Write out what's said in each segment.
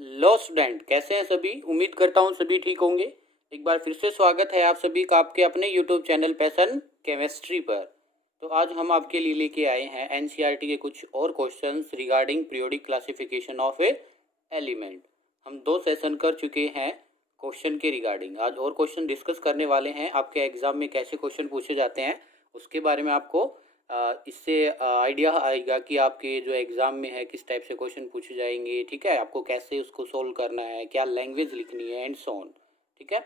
Hello student, कैसे हैं सभी। उम्मीद करता हूँ सभी ठीक होंगे। एक बार फिर से स्वागत है आप सभी का आपके अपने यूट्यूब चैनल पैशन केमिस्ट्री पर। तो आज हम आपके लिए लेके आए हैं एनसीईआरटी के कुछ और questions regarding periodic classification of A element. हम 2 सेशन कर चुके हैं क्वेश्चन के रिगार्डिंग। आज और क्वेश्चन डिस्कस करने वाले हैं। आपके एग्जाम में कैसे क्वेश्चन पूछे जाते हैं उसके बारे में आपको इससे आइडिया आएगा कि आपके जो एग्ज़ाम में है किस टाइप से क्वेश्चन पूछे जाएंगे। ठीक है, आपको कैसे उसको सोल्व करना है, क्या लैंग्वेज लिखनी है एंड सो ऑन। ठीक है,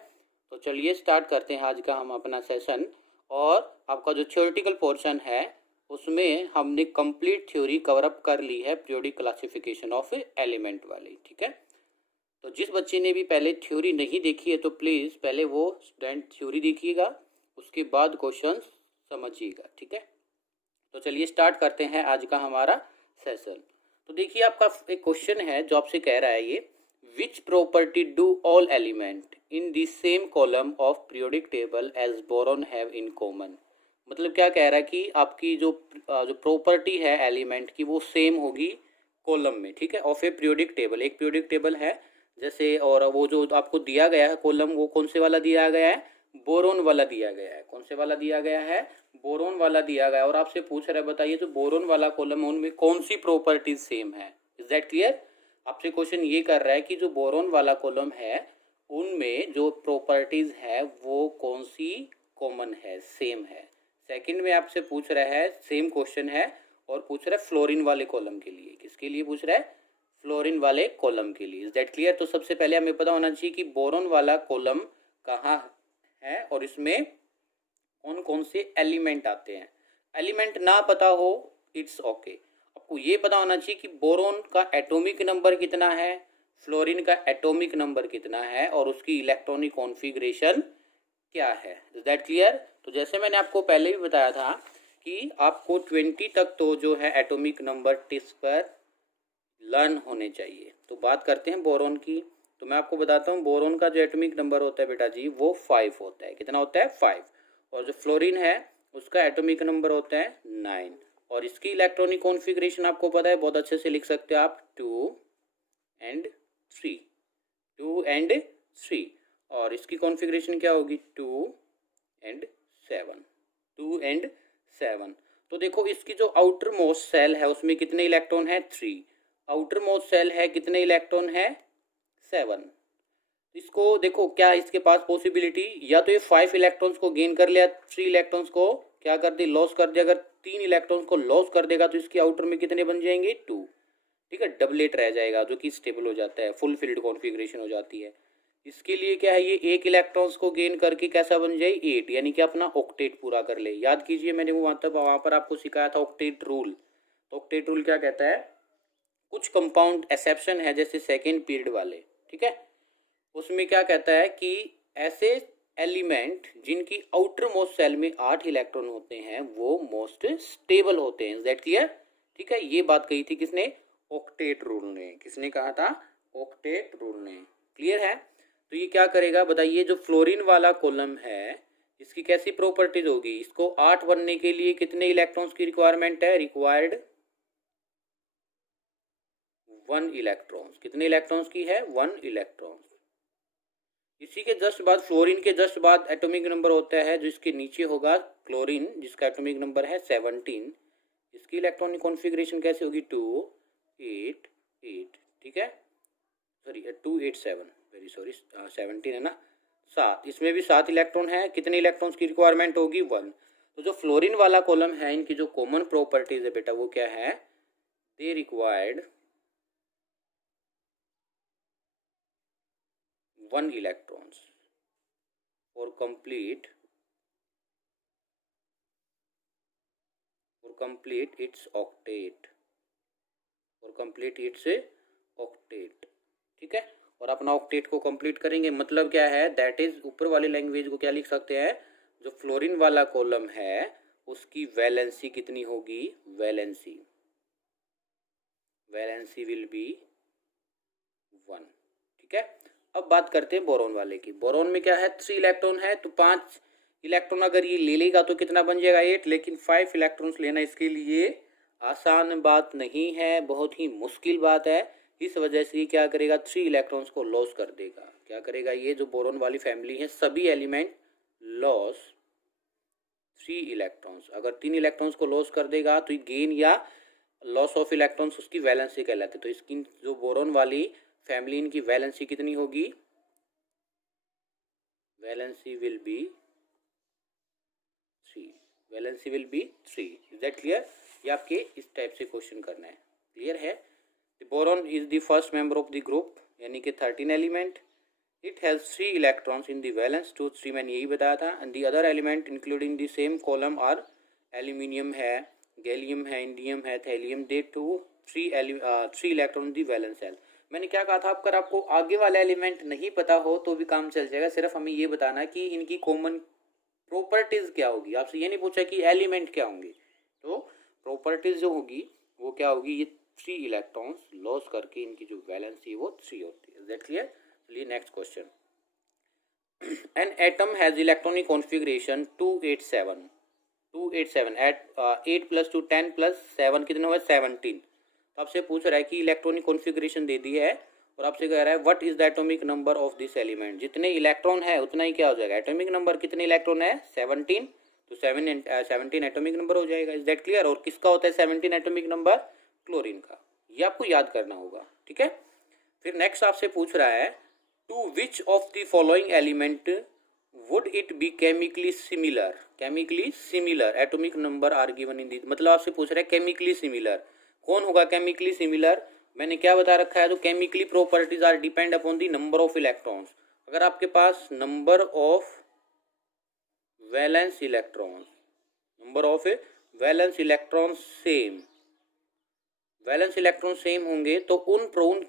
तो चलिए स्टार्ट करते हैं आज का हम अपना सेशन। और आपका जो थ्योरेटिकल पोर्शन है उसमें हमने कंप्लीट थ्योरी कवर अप कर ली है पीरियोडिक क्लासिफिकेशन ऑफ एलिमेंट वाली। ठीक है, तो जिस बच्चे ने भी पहले थ्योरी नहीं देखी है तो प्लीज़ पहले वो स्टूडेंट थ्योरी देखिएगा, उसके बाद क्वेश्चन समझिएगा। ठीक है, तो चलिए स्टार्ट करते हैं आज का हमारा सेशन। तो देखिए आपका एक क्वेश्चन है जो आपसे कह रहा है ये, which property do all element in the same column of periodic table as boron have in common. मतलब क्या कह रहा है कि आपकी जो प्रॉपर्टी है एलिमेंट की वो सेम होगी कॉलम में। ठीक है, ऑफ ए पीरियोडिक टेबल, एक पीरियोडिक टेबल है जैसे, और वो जो आपको दिया गया है कॉलम वो कौन से वाला दिया गया है, बोरोन वाला दिया गया है। कौन से वाला दिया गया है, बोरोन वाला दिया गया है। और आपसे पूछ रहा है बताइए जो बोरोन वाला कॉलम है उनमें कौन सी प्रॉपर्टीज सेम है। Is that clear. आपसे क्वेश्चन ये कर रहा है कि जो बोरोन वाला कॉलम है उनमें जो प्रॉपर्टीज है वो कौन सी कॉमन है, सेम है। सेकंड में आपसे पूछ रहा है, सेम क्वेश्चन है और पूछ रहा है फ्लोरीन वाले कॉलम के लिए। किसके लिए पूछ रहा है, फ्लोरीन वाले कॉलम के लिए। Is that clear. तो सबसे पहले हमें पता होना चाहिए कि बोरोन वाला कॉलम कहाँ है और इसमें कौन कौन से एलिमेंट आते हैं। एलिमेंट ना पता हो इट्स ओके, आपको ये पता होना चाहिए कि बोरोन का एटॉमिक नंबर कितना है, फ्लोरीन का एटॉमिक नंबर कितना है और उसकी इलेक्ट्रॉनिक कॉन्फ़िगरेशन क्या है। Is that clear. तो जैसे मैंने आपको पहले भी बताया था कि आपको 20 तक तो जो है एटॉमिक नंबर टेस्ट पर लर्न होने चाहिए। तो बात करते हैं बोरोन की। तो मैं आपको बताता हूँ बोरोन का जो एटॉमिक नंबर होता है बेटा जी वो 5 होता है। कितना होता है, 5। और जो फ्लोरीन है उसका एटॉमिक नंबर होता है 9। और इसकी इलेक्ट्रॉनिक कॉन्फ़िगरेशन आपको पता है, बहुत अच्छे से लिख सकते हो आप, 2 and 3, 2 and 3। और इसकी कॉन्फ़िगरेशन क्या होगी, 2 and 7, 2 and 7। तो देखो इसकी जो आउटर मोस्ट सेल है उसमें कितने इलेक्ट्रॉन है, 3। आउटर मोस्ट सेल है कितने इलेक्ट्रॉन है, 7। इसको देखो क्या इसके पास पॉसिबिलिटी, या तो ये 5 इलेक्ट्रॉन्स को गेन कर लिया, 3 इलेक्ट्रॉन्स को क्या कर दे, लॉस कर दिया। अगर 3 इलेक्ट्रॉन्स को लॉस कर देगा तो इसकी आउटर में कितने बन जाएंगे, 2। ठीक है, डबलेट रह जाएगा जो कि स्टेबल हो जाता है, फुल फील्ड कॉन्फ़िगरेशन हो जाती है। इसके लिए क्या है, ये 1 इलेक्ट्रॉन्स को गेन करके कैसा बन जाए, 8, यानी कि अपना ऑक्टेट पूरा कर ले। याद कीजिए मैंने वो वहाँ पर आपको सिखाया था ऑक्टेट रूल। तो ऑक्टेट रूल क्या कहता है, कुछ कंपाउंड एक्सेप्शन है जैसे सेकेंड पीरियड वाले। ठीक है, उसमें क्या कहता है कि ऐसे एलिमेंट जिनकी आउटर मोस्ट सेल में 8 इलेक्ट्रॉन होते हैं वो मोस्ट स्टेबल होते हैं। That clear. ठीक है, ये बात कही थी किसने, ऑक्टेट रूल ने। किसने कहा था, ऑक्टेट रूल ने। क्लियर है। तो ये क्या करेगा बताइए, जो फ्लोरीन वाला कॉलम है इसकी कैसी प्रॉपर्टीज होगी, इसको 8 बनने के लिए कितने इलेक्ट्रॉन्स की रिक्वायरमेंट है, रिक्वायर्ड 1 इलेक्ट्रॉन्स। कितने इलेक्ट्रॉन्स की है, 1 इलेक्ट्रॉन्स। इसी के जस्ट बाद, फ्लोरीन के जस्ट बाद एटॉमिक नंबर होता है जो इसके नीचे होगा, क्लोरीन, जिसका एटॉमिक नंबर है 17। इसकी इलेक्ट्रॉनिक कॉन्फ़िगरेशन कैसे होगी, 2 8 8। ठीक है, सॉरी 2 8 7, वेरी सॉरी, 17 है ना, 7। इसमें भी 7 इलेक्ट्रॉन है। कितने इलेक्ट्रॉन्स की रिक्वायरमेंट होगी, 1। तो जो फ्लोरीन वाला कॉलम है इनकी जो कॉमन प्रॉपर्टीज है बेटा वो क्या है, they required 1 electrons for complete its octet, ठीक है। और अपना ऑक्टेट को कंप्लीट करेंगे, मतलब क्या है, दैट इज ऊपर वाली लैंग्वेज को क्या लिख सकते हैं, जो फ्लोरीन वाला कॉलम है उसकी वैलेंसी कितनी होगी, वैलेंसी विल बी 1। ठीक है, अब बात करते हैं बोरोन वाले की। बोरोन में क्या है, 3 इलेक्ट्रॉन है, तो 5 इलेक्ट्रॉन अगर ये ले लेगा तो कितना बन जाएगा, 8। लेकिन 5 इलेक्ट्रॉन्स लेना इसके लिए आसान बात नहीं है, बहुत ही मुश्किल बात है। इस वजह से ये क्या करेगा, 3 इलेक्ट्रॉन्स को लॉस कर देगा। क्या करेगा, ये जो बोरोन वाली फैमिली है सभी एलिमेंट लॉस 3 इलेक्ट्रॉन्स। अगर 3 इलेक्ट्रॉन्स को लॉस कर देगा तो ये गेन या लॉस ऑफ इलेक्ट्रॉन्स उसकी वैलेंसी कहलाती है। तो इसकी जो बोरोन वाली फैमिली, इनकी वैलेंसी कितनी होगी, valency will be 3, valency will be 3। Is that clear? ये आपके इस टाइप से क्वेश्चन करना है। क्लियर है? The boron is the first member of the group, यानी कि 13 element. It has 3 electrons in the valence, 2 3 मैंने यही बताया था। And the other element including the same column are aluminium है, गैलियम है, इंडियम है, thallium. They to 3 electron the valence shell. मैंने क्या कहा था, अगर आपको आगे वाला एलिमेंट नहीं पता हो तो भी काम चल जाएगा, सिर्फ हमें ये बताना कि इनकी कॉमन प्रॉपर्टीज क्या होगी। आपसे ये नहीं पूछा कि एलिमेंट क्या होंगे, तो प्रॉपर्टीज जो होगी वो क्या होगी, ये 3 इलेक्ट्रॉन्स लॉस करके इनकी जो वैलेंसी है वो 3 होती है। Is that clear? चलिए next question. An atom has electronic configuration 287 eight 8 + 2 10 + 7 कितने हुए, 17। तो आपसे पूछ रहा है कि इलेक्ट्रॉनिक कॉन्फ़िगरेशन दे दी है और आपसे कह रहा है what is the atomic number of this element. जितने इलेक्ट्रॉन है उतना ही क्या हो जाएगा, एटॉमिक नंबर। कितने इलेक्ट्रॉन है, 17, तो 17 एटॉमिक नंबर हो जाएगा। Is that clear? और किसका होता है 17 एटॉमिक नंबर, क्लोरीन का। ये आपको याद करना होगा, ठीक है। फिर नेक्स्ट आपसे पूछ रहा है to which of the following element would it be chemically similar. Chemically similar atomic number are given in the, मतलब आपसे पूछ रहा है केमिकली सिमिलर कौन होगा। केमिकली सिमिलर मैंने क्या बता रखा है, तो chemically properties are depend upon the number of electrons. अगर आपके पास number of valence electrons, number of valence electrons same, valence electron same होंगे तो उन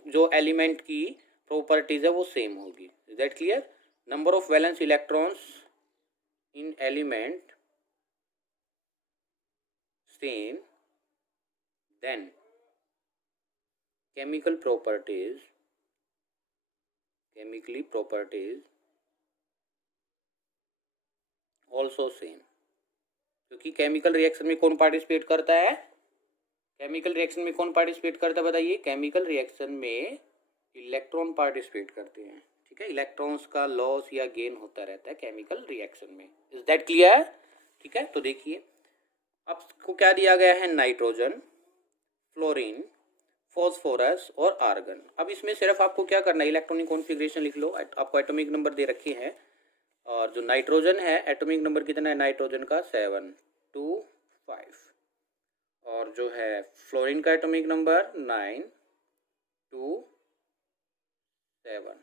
जो एलिमेंट की प्रॉपर्टीज है वो सेम होगी। Is that clear? Number of valence electrons in element same, then chemically properties also same। क्योंकि केमिकल रिएक्शन में कौन पार्टिसिपेट करता है, केमिकल रिएक्शन में कौन पार्टिसिपेट करता है बताइए, केमिकल रिएक्शन में इलेक्ट्रॉन पार्टिसिपेट करते हैं, ठीक है। इलेक्ट्रॉन्स का लॉस या गेन होता रहता है केमिकल रिएक्शन में। Is that clear? ठीक है, तो देखिए आपको क्या दिया गया है, नाइट्रोजन, फ्लोरीन, फॉस्फोरस और आर्गन। अब इसमें सिर्फ आपको क्या करना है, इलेक्ट्रॉनिक कॉन्फ़िगरेशन लिख लो। आपको एटॉमिक नंबर दे रखे हैं, और जो नाइट्रोजन है एटॉमिक नंबर कितना है नाइट्रोजन का, 7 2 5। और जो है फ्लोरीन का एटॉमिक नंबर 9 2 7।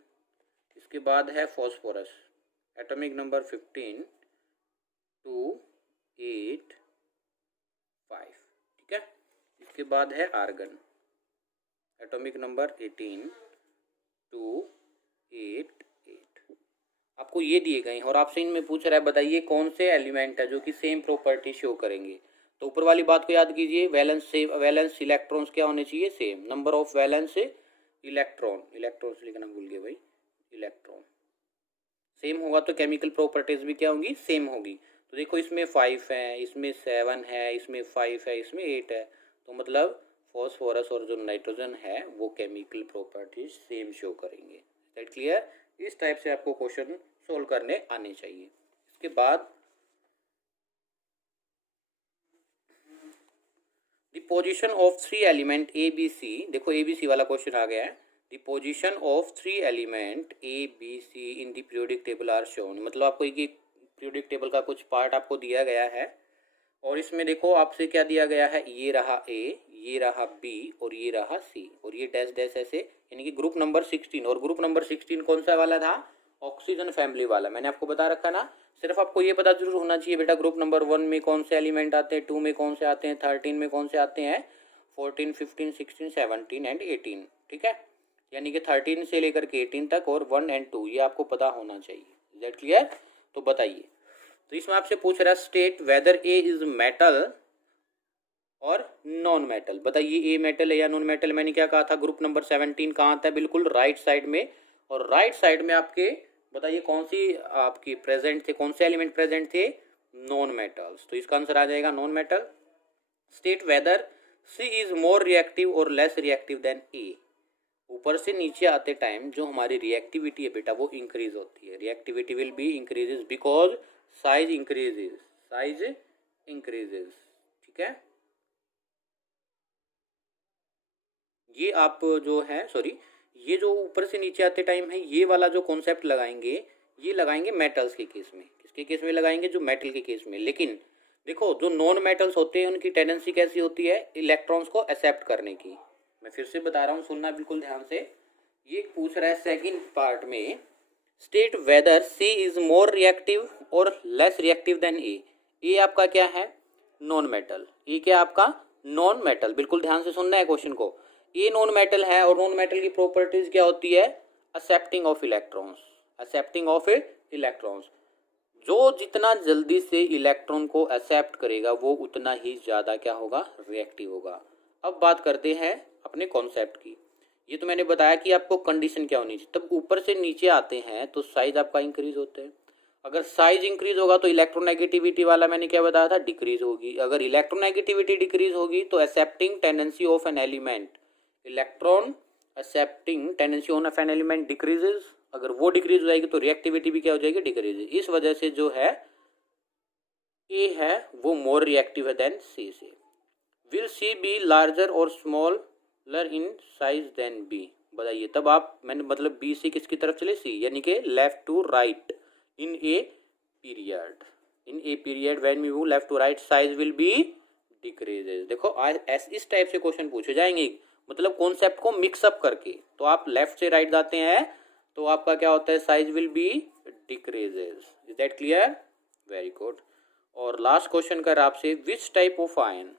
इसके बाद है फॉस्फोरस, एटॉमिक नंबर 15 2 8 5, ठीक है। इसके बाद है आर्गन, एटॉमिक नंबर 18 2 8 8। आपको ये दिए गए हैं और आपसे इनमें पूछ रहा है बताइए कौन से एलिमेंट है जो कि सेम प्रॉपर्टी शो करेंगे। तो ऊपर वाली बात को याद कीजिए, वैलेंस इलेक्ट्रॉन्स क्या होने चाहिए, same. Number of valence electrons लिखना भूल गए भाई, इलेक्ट्रॉन सेम होगा तो केमिकल प्रॉपर्टीज भी क्या होंगी, सेम होगी। तो देखो इसमें 5 है, इसमें 7 है, इसमें 5 है, इसमें 8 है, तो मतलब फॉस्फोरस और जो नाइट्रोजन है वो केमिकल प्रॉपर्टीज सेम शो करेंगे। That clear? इस टाइप से आपको क्वेश्चन सोल्व करने आने चाहिए। इसके बाद the position of 3 element A B C, देखो ए बी सी वाला क्वेश्चन आ गया है। The position of 3 element A B C in the periodic table are shown, मतलब आपको एक पीरियोडिक टेबल का कुछ पार्ट आपको दिया गया है और इसमें देखो आपसे क्या दिया गया है, ये रहा ए, ये रहा बी और ये रहा सी, और ये डैश डैश ऐसे, यानी कि ग्रुप नंबर 16। और ग्रुप नंबर 16 कौन सा वाला था, ऑक्सीजन फैमिली वाला। मैंने आपको बता रखा ना, सिर्फ आपको ये पता जरूर होना चाहिए बेटा ग्रुप नंबर 1 में कौन से एलिमेंट आते हैं, 2 में कौन से आते हैं, 13 में कौन से आते हैं, 14 15 16 17 एंड 18, ठीक है। यानी कि 13 से लेकर के 18 तक और 1 एंड 2 ये आपको पता होना चाहिए। Is that clear? तो बताइए, तो इसमें आपसे पूछ रहा है state whether A is metal और नॉन मेटल। बताइए ए मेटल है या नॉन मेटल। मैंने क्या कहा था, ग्रुप नंबर 17 कहाँ आता है, बिल्कुल राइट साइड में। और राइट साइड में आपके बताइए कौन सी आपकी प्रेजेंट थे, कौन से एलिमेंट प्रेजेंट थे, नॉन मेटल्स। तो इसका आंसर आ जाएगा non metal. State whether C is more reactive और लेस रिएक्टिव देन ए। ऊपर से नीचे आते टाइम जो हमारी रिएक्टिविटी है बेटा वो इंक्रीज होती है। Reactivity will be increases because size increases, size increases. ठीक है, ये आप जो है सॉरी, ये जो ऊपर से नीचे आते टाइम है ये वाला जो कॉन्सेप्ट लगाएंगे, ये लगाएंगे मेटल्स के केस में। किसके केस में लगाएंगे? जो मेटल के केस में। लेकिन देखो जो नॉन मेटल्स होते हैं उनकी टेंडेंसी कैसी होती है? इलेक्ट्रॉन्स को एक्सेप्ट करने की। मैं फिर से बता रहा हूँ, सुनना बिल्कुल ध्यान से। ये पूछ रहा है सेकंड पार्ट में, state whether C is more reactive और less reactive than A. A आपका क्या है? Non metal. ए क्या आपका? Non metal. बिल्कुल ध्यान से सुनना है क्वेश्चन को। ये नॉन मेटल है और नॉन मेटल की प्रॉपर्टीज क्या होती है? Accepting of electrons, accepting of electrons. जो जितना जल्दी से इलेक्ट्रॉन को एक्सेप्ट करेगा वो उतना ही ज़्यादा क्या होगा? रिएक्टिव होगा। अब बात करते हैं अपने कॉन्सेप्ट की। ये तो मैंने बताया कि आपको कंडीशन क्या होनी चाहिए। तब ऊपर से नीचे आते हैं तो साइज आपका इंक्रीज होता है। अगर साइज इंक्रीज होगा तो इलेक्ट्रोनेगेटिविटी वाला मैंने क्या बताया था? डिक्रीज होगी। अगर इलेक्ट्रोनेगेटिविटी डिक्रीज होगी तो accepting tendency of an element, electron accepting tendency of an element decreases. अगर वो डिक्रीज हो जाएगी तो रिएक्टिविटी भी क्या हो जाएगी? डिक्रीज। इस वजह से जो है ए है वो मोर रिएक्टिव है देन सी से। विल सी बी लार्जर और smaller in size than B? बताइए। तब आप मैंने मतलब बी से किसकी तरफ चले? सी, यानी कि left to right in a period. In a period when we move left to right size will be decreases. देखो आज इस टाइप से क्वेश्चन पूछे जाएंगे, मतलब कॉन्सेप्ट को मिक्सअप करके। तो आप लेफ्ट से राइट जाते हैं तो आपका क्या होता है? Size will be decreases. Is that clear? Very good. और लास्ट क्वेश्चन कर आपसे, which type of ion,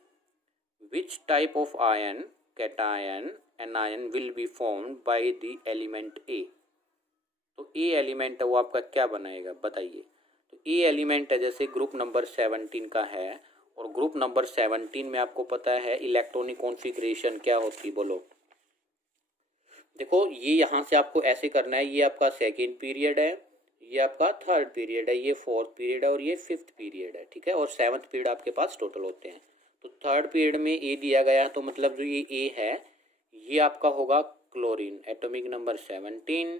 which type of ion cation anion will be formed by the element A? तो ए एलिमेंट है वो आपका क्या बनाएगा? बताइए। तो ए एलिमेंट है जैसे ग्रुप नंबर 17 का है, और ग्रुप नंबर 17 में आपको पता है इलेक्ट्रॉनिक कॉन्फ़िगरेशन क्या होती है? बोलो। देखो ये यहाँ से आपको ऐसे करना है, ये आपका सेकेंड पीरियड है, ये आपका थर्ड पीरियड है, ये फोर्थ पीरियड है और ये फिफ्थ पीरियड है। ठीक है, और सेवन्थ पीरियड आपके पास टोटल होते हैं। तो थर्ड पीरियड में ए दिया गया तो मतलब जो ये ए है ये आपका होगा क्लोरीन, एटॉमिक नंबर 17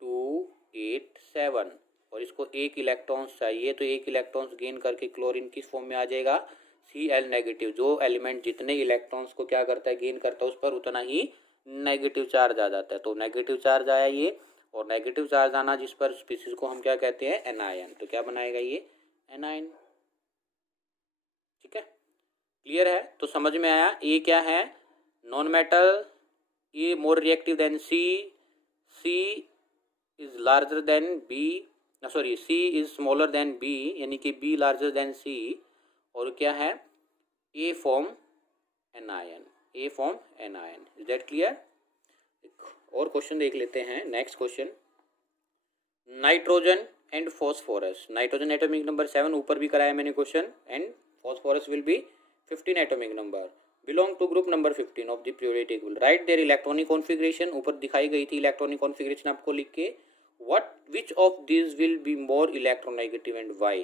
287, और इसको एक इलेक्ट्रॉन्स चाहिए तो एक इलेक्ट्रॉन्स गेन करके क्लोरीन किस फॉर्म में आ जाएगा? Cl negative. जो एलिमेंट जितने इलेक्ट्रॉन्स को क्या करता है? गेन करता है, उस पर उतना ही नेगेटिव चार्ज आ जाता है। तो नेगेटिव चार्ज आया ये, और नेगेटिव चार्ज आना जिस पर स्पीसीज को हम क्या कहते हैं? एनायन। तो क्या बनाएगा ये? एनायन। ठीक है, क्लियर है? तो समझ में आया ए क्या है? Non metal. A more reactive than C, C is larger than B, sorry C is smaller than B, यानी कि बी लार्जर देन सी। और क्या है? A form anion, A form anion. Is that clear? और question देख लेते हैं। Next question, nitrogen and phosphorus. Nitrogen atomic number 7 ऊपर भी कराया मैंने question, and phosphorus will be 15 atomic number, belong to group number 15 of the periodic table. Right there electronic configuration. ऊपर दिखाई गई थी इलेक्ट्रॉनिक कॉन्फ़िगरेशन आपको लिख के। What which of this will be more electronegative and why?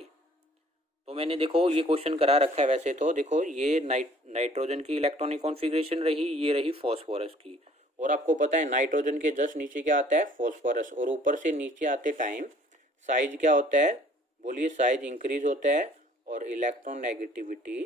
तो मैंने देखो ये क्वेश्चन करा रखा है वैसे तो। देखो ये नाइट्रोजन की इलेक्ट्रॉनिक कॉन्फ़िगरेशन रही, ये रही फॉस्फोरस की। और आपको पता है नाइट्रोजन के जस्ट नीचे क्या आता है? फॉस्फोरस। और ऊपर से नीचे आते टाइम साइज क्या होता है? बोलिए। साइज इंक्रीज होता है और इलेक्ट्रॉन नेगेटिविटी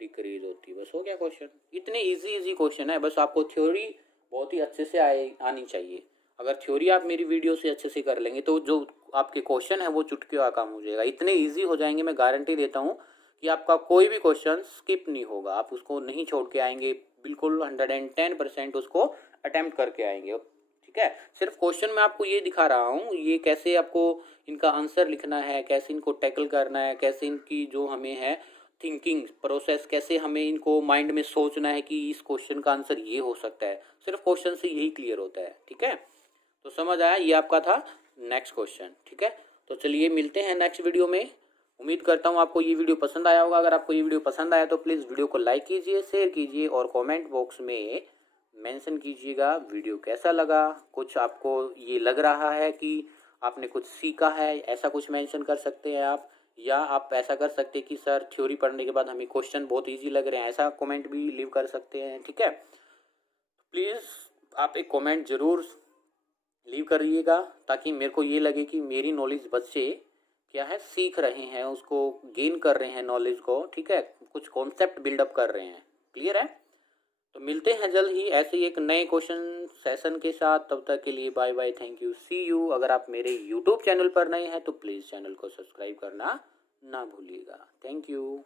डिक्रीज होती है। बस हो गया क्वेश्चन। इतने इजी क्वेश्चन है, बस आपको थ्योरी बहुत ही अच्छे से आनी चाहिए। अगर थ्योरी आप मेरी वीडियो से अच्छे से कर लेंगे तो जो आपके क्वेश्चन है वो चुटकियों का काम हो जाएगा। इतने इजी हो जाएंगे, मैं गारंटी देता हूँ कि आपका कोई भी क्वेश्चन स्किप नहीं होगा। आप उसको नहीं छोड़ के आएंगे, बिल्कुल 110% उसको अटेम्प्ट करके आएंगे। ठीक है, सिर्फ क्वेश्चन में आपको ये दिखा रहा हूँ, ये कैसे आपको इनका आंसर लिखना है, कैसे इनको टैकल करना है, कैसे इनकी जो हमें है थिंकिंग प्रोसेस, कैसे हमें इनको माइंड में सोचना है कि इस क्वेश्चन का आंसर ये हो सकता है। सिर्फ क्वेश्चन से यही क्लियर होता है। ठीक है, तो समझ आया? ये आपका था नेक्स्ट क्वेश्चन। ठीक है, तो चलिए मिलते हैं नेक्स्ट वीडियो में। उम्मीद करता हूँ आपको ये वीडियो पसंद आया होगा। अगर आपको ये वीडियो पसंद आया तो प्लीज़ वीडियो को लाइक कीजिए, शेयर कीजिए और कमेंट बॉक्स में मेंशन कीजिएगा वीडियो कैसा लगा। कुछ आपको ये लग रहा है कि आपने कुछ सीखा है, ऐसा कुछ मेंशन कर सकते हैं आप। या आप ऐसा कर सकते हैं कि सर थ्योरी पढ़ने के बाद हमें क्वेश्चन बहुत ईजी लग रहे हैं, ऐसा कमेंट भी लीव कर सकते हैं। ठीक है, प्लीज़ आप एक कमेंट ज़रूर लीव करिएगा, ताकि मेरे को ये लगे कि मेरी नॉलेज बच्चे क्या है सीख रहे हैं, उसको गेन कर रहे हैं नॉलेज को, ठीक है, कुछ कॉन्सेप्ट बिल्डअप कर रहे हैं। क्लियर है? तो मिलते हैं जल्द ही ऐसे ही एक नए क्वेश्चन सेशन के साथ। तब तक के लिए bye bye, thank you, see you. अगर आप मेरे यूट्यूब चैनल पर नए हैं तो प्लीज़ चैनल को सब्सक्राइब करना ना भूलिएगा। Thank you.